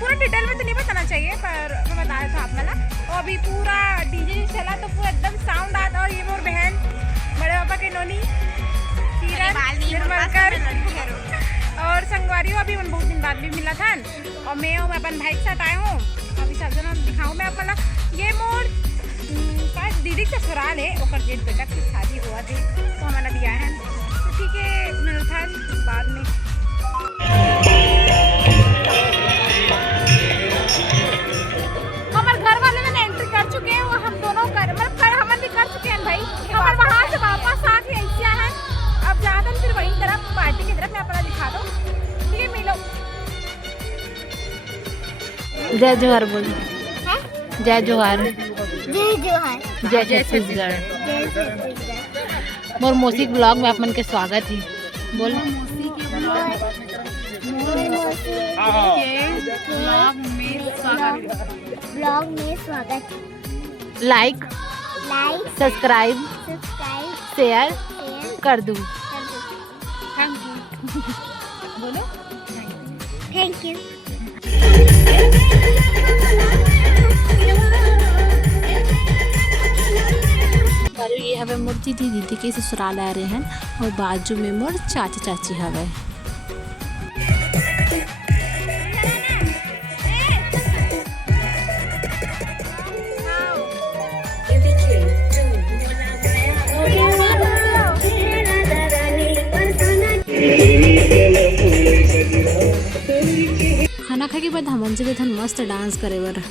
पूरा डिटेल में तो नहीं बताना चाहिए पर मैं बताया था आपने ना। और अभी पूरा डीजे चला तो पूरा एकदम साउंड आता। और ये मोर बहन बड़े पापा की नोनी और संगवारी हो। अभी बहुत दिन बाद भी मिला था और मैं अपन भाई के साथ आया हूँ। अभी सब जना दिखाऊँ मैं अपना। ये मोर दीदी का ससुराल है और जेठ बेटा की शादी हुआ थी तो हमारा दिया है। तो ठीक है मिलता है बाद में। हमारे घर वाले ने एंट्री कर चुके हैं वो हम दोनों हम भी कर चुके हैं भाई। हमारे वहाँ से वापस आके ऐसा है अब जाते हैं फिर वही तरफ पार्टी की तरफ मैं अपना दिखा दो। ठीक है मिलो। जय जोहार बोल। जय जोहार। जय जोहार। जय छत्तीसगढ़। मोर मौसी ब्लॉग में आप मन के स्वागत है। बोल ब्लॉग में स्वागत। लाइक सब्सक्राइब शेयर कर दूँ। थैंक यू बोलो थैंक यू। ये हमें मोर दीदी के ससुराल आ रहे हैं और बाजू में मोर चाचा चाची हवे। खाना खाए के बाद हमन से बेथन मस्त डांस करे बर।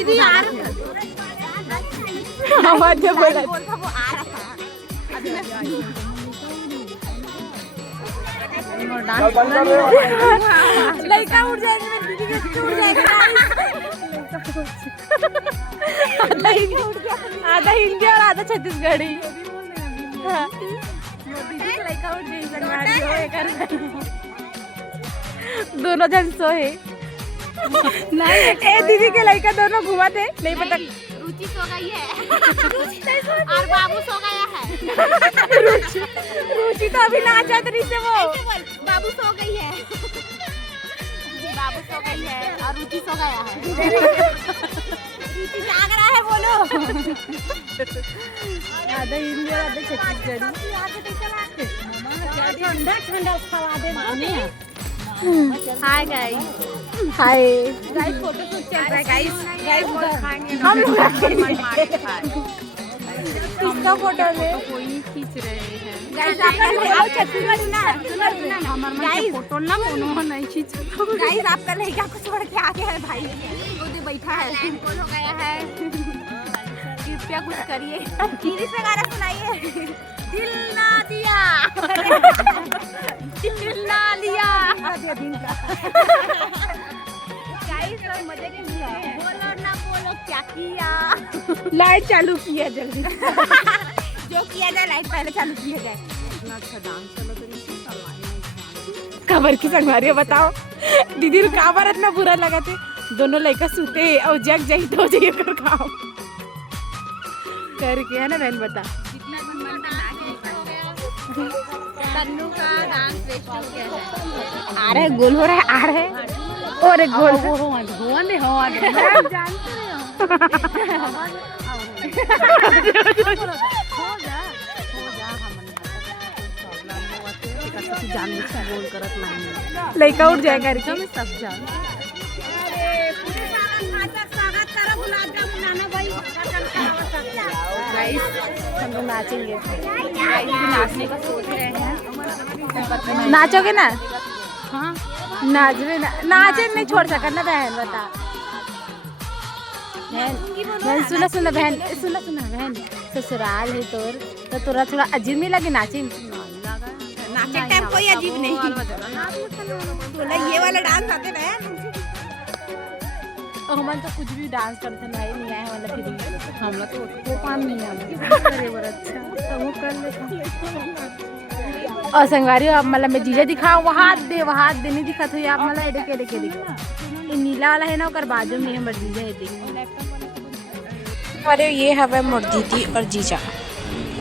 इधर यार आवाज बोला वो आ रहा था अभी मैं लड़का उठ जाए मेरी दीदी के उठ जाएगा। आधा हिंदी और आधा छत्तीसगढ़ी। दोनों जन सोए नहीं ए दीदी के लड़का दोनों घुमा थे नहीं पता। रुचि सो गई है और बाबू सो गया है। रुचि तो अभी ना चाहते रही से वो बाबू सो गई है। बाबू सो गई है और रुचि सो गया है। रुचि जाग रहा है बोलो। आधा हिंदी और आधा छत्तीसगढ़ी। ठंडा ठंडा खवा दे। Hi guys. Hi guys photo shoot चल रहा है गाइस। गाइस खाएंगे हम लोग किसका फोटो ले कोई खींच रहे हैं। गाइस आपका छत्तीसगढ़ी ना हमारे में फोटो ना कोनो नहीं खींच। गाइस आपका लड़का को छोड़ के आ गया है भाई। बैठा है। गोल हो गया है। कृपया कुछ करिए। दीदी से गाना सुनाइए। दिल ना दिया, दिल ना लिया। गाइस मजे के लिए बोलो ना बोलो क्या किया। लाइट चालू किया जल्दी। जो किया जाए लाइट पहले चालू किया जाए। खबर की संगवारी बताओ दीदी काबर इतना बुरा लगा थे। दोनों लड़का सूते और जग जाई तो जाइए कर खाओ करके है ना बहन बता। तन्नू का डांस वेस्ट हो गया है। आ रहे गोल हो रहा है आ रहे और एक गोल लड़का उठ जाएगा सब जान। हम लोग नाचेंगे नाचने का सोच रहे हैं। नाचोगे ना? हाँ नाचवे ना नाचे नहीं छोड़ सकता ना बहन बता। बहन सुना सुना बहन सुना सुना बहन ससुराल है तोर तो तोरा थोड़ा अजीब नहीं लगे नाचे नाचे टाइम कोई अजीब नहीं। बोला ये वाला डांस आते बहन। हम तो कुछ भी डांस करते नहीं आए वाला फिर हम लोग तो वो काम नहीं आया करे बर अच्छा तो वो कर ले। और संगवारी अब मतलब मैं जीजा दिखाओ वहां दे नहीं दिखत हुई आप मतलब एडे के दिखा ये नीला वाला है ना ओकर बाजू में हमर जीजा है देख। और ये हवे मोर दीदी और जीजा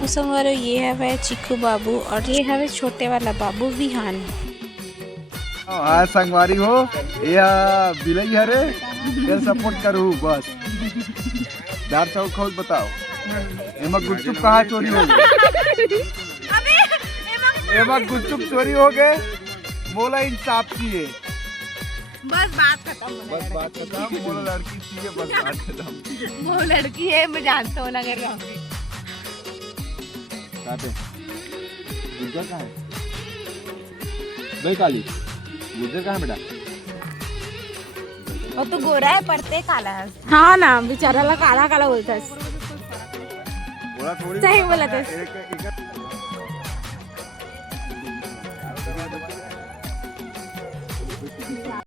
उस संगवारी ये हवे चिक्कू बाबू और ये हवे छोटे वाला बाबू विहान। हाँ संगवारी हो या बिलई हरे ये सपोर्ट करू बस। 400 खोज बताओ एमा गुपचुप कहाँ चोरी हो गई? एमा गुपचुप चोरी हो गए मोला इंसाफ चाहिए। बस बात खत्म। बस बात खत्म। मोला लड़की चाहिए बस बात खत्म। वो लड़की है मैं जानता हूँ लगे काटे गुज्जर कहाँ है? भाई काली गुज्जर कहाँ है बेटा? वो तो गोरा है पड़ते काला है। हाँ ना बेचारा ला काला काला बोलता है बोला थोड़ी सही बोला था।